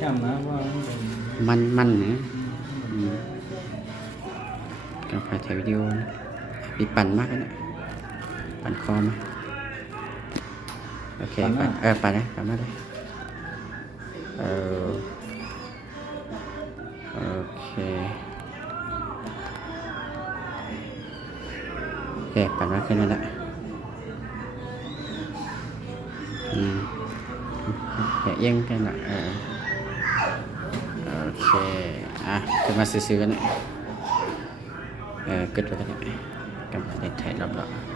จำนะว่ามันนะการถ่ายวิดีโอนะมีปั่นมากนะปั่นคอมาโอเคปั่นปั่นนะปั่นมาเลยเออโอเคปั่นมาขึ้นแล้วละอย่าเอียงกันนะโอเคขึ้นมาซื้อๆกันนะกึดไปกันนะกำลังถ่ายรอบๆ